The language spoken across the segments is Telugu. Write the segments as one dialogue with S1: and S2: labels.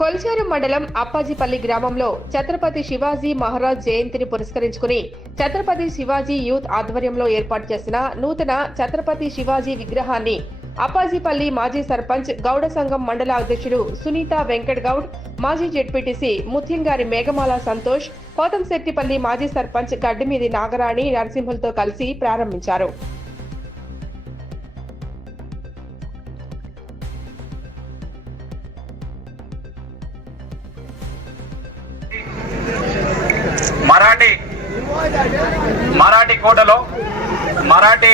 S1: కొల్చారం మండలం అప్పాజిపల్లి గ్రామంలో ఛత్రపతి శివాజీ మహారాజ్ జయంతిని పురస్కరించుకుని ఛత్రపతి శివాజీ యూత్ ఆధ్వర్యంలో ఏర్పాటు చేసిన నూతన ఛత్రపతి శివాజీ విగ్రహాన్ని అప్పాజీపల్లి మాజీ సర్పంచ్ గౌడ సంఘం మండల అధ్యక్షుడు సునీత వెంకట్ గౌడ్ మాజీ జెడ్పీటీసీ ముత్యంగారి మేఘమాల సంతోష్ పోతంశెట్టిపల్లి మాజీ సర్పంచ్ గడ్డిమీది నాగరాణి నరసింహులతో కలిసి ప్రారంభించారు.
S2: మరాఠీ కోటలో మరాఠీ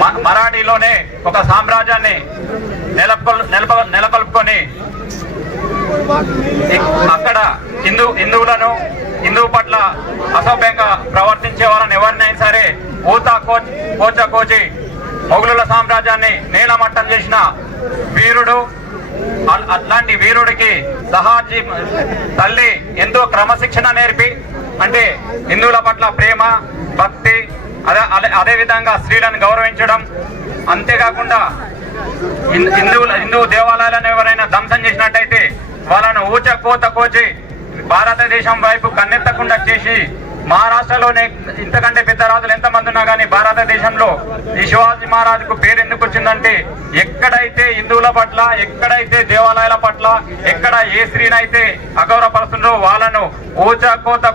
S2: మ- మరాఠీలోనే ఒక సామ్రాజ్యాన్ని నెలకొల్ నెలప నెలకొల్పుకొని అక్కడ హిందూ హిందువులను హిందువు పట్ల అసభ్యంగా ప్రవర్తించే వాళ్ళని ఎవరినైనా సరే ఊతా కోచ్ కోచ కోచి మొఘలుల సామ్రాజ్యాన్ని నేలమట్టం చేసిన వీరుడు అల్- అట్లాంటి వారికి సహాజీ తల్లి ఎంతో క్రమశిక్షణ నేర్పి అంటే హిందువుల పట్ల ప్రేమ భక్తి అదే అదే- విధంగా స్త్రీలను గౌరవించడం. అంతేకాకుండా హిందువుల హిందూ దేవాలయాలను ఎవరైనా ధ్వంసం చేసినట్టయితే వాళ్ళను ఊచ కోత కోచి భారతదేశం వైపు కన్నెత్తకుండా చేసి మహారాష్ట్రలోనే ఇంతకంటే పెద్ద రాజులు ఎంతమంది ఉన్నా కానీ భారతదేశంలో ఈ శివాజీ మహారాజుకు పేరు తీసుకొచ్చిందంటే ఎక్కడైతే హిందువుల పట్ల ఎక్కడైతే దేవాలయాల పట్ల ఎక్కడ ఏ స్త్రీనైతే అగౌరవపరుస్తుందో వాళ్ళను ఊచ కోత